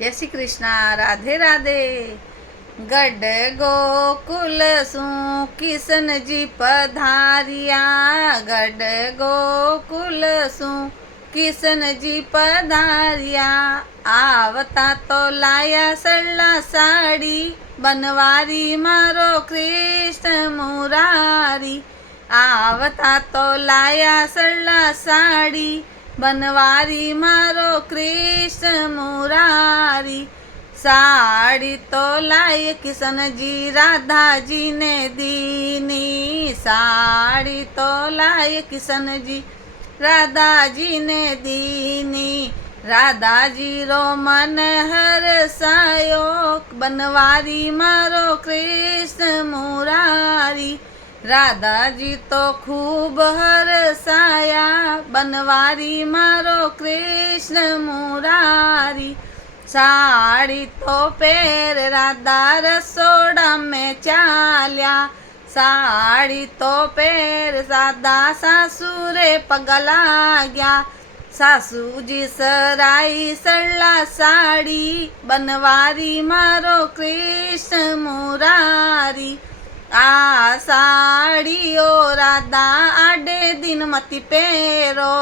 जय श्री कृष्णा। राधे राधे। गढ़ गोकुल सु किशन जी पधारिया, गढ़ गोकुल सु किशन जी पधारिया। आवता तो लाया सल्ला साड़ी, बनवारी मारो कृष्ण मुरारी। आवता तो लाया सल्ला साड़ी, बनवारी मारो कृष्ण मुरारी। साड़ी तो लाए किशन जी राधा जी ने दीनी, साड़ी तो लाए किशन जी राधा जी ने दीनी। राधा जी रो मन हरसायो, बनवारी मारो कृष्ण मुरारी। राधा जी तो खूब हरसाया, बनवारी मारो कृष्ण मुरारी। साड़ी तो पेर राधा रसोड़ा में चाल्या, साड़ी तो पेर राधा सासुरे पगला गया। सासू जी सराई सल्ला साड़ी, बनवारी मारो कृष्ण मुरारी। आ साड़ियो राधा आडे दिन मती पेरो,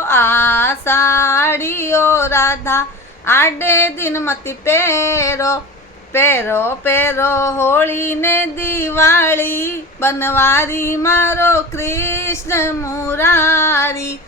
आ साड़ियो राधा आडे दिन मती पेरो। पेरो पेरो होली ने दिवाली, बनवारी मारो कृष्ण मुरारी।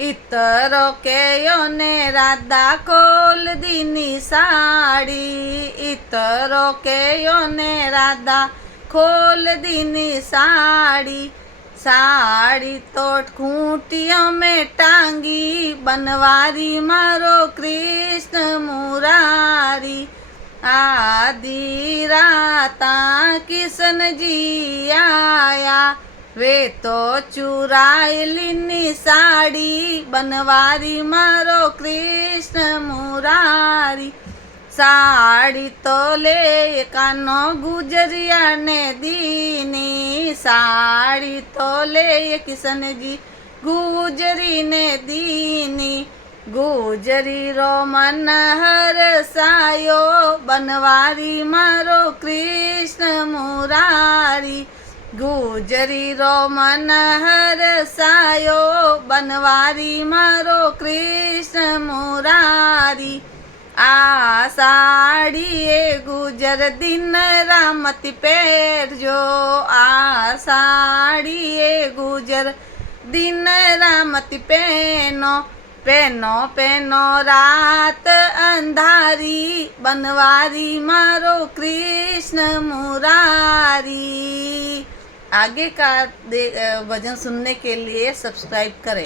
इतरो के यो ने राधा खोल दीनी साड़ी, इतरो के यो ने राधा खोल दीनी साड़ी। साड़ी तो खूंटियों में टांगी, बनवारी मारो कृष्ण मुरारी। आधी राता किशन जी आया, वे तो चुराई लीनी साड़ी, बनवारी मारो कृष्ण मुरारी। साड़ी तो ले कानो गुजरिया ने दीनी, साड़ी तो ले किशन जी गुजरी ने दीनी। गुजरी रो मन हरसायो, बनवारी मारो कृष्ण मुरारी। गुजरी रो मन हरसायो, बनवारी मारो कृष्ण मुरारी। आ साड़िए गुजर दिन रामती पेरजो, आ साड़िए गुजर दिन रामती पहनो। पहनो पहनो रात अंधारी, बनवारी मारो कृष्ण मुरारी। आगे का भजन सुनने के लिए सब्सक्राइब करें।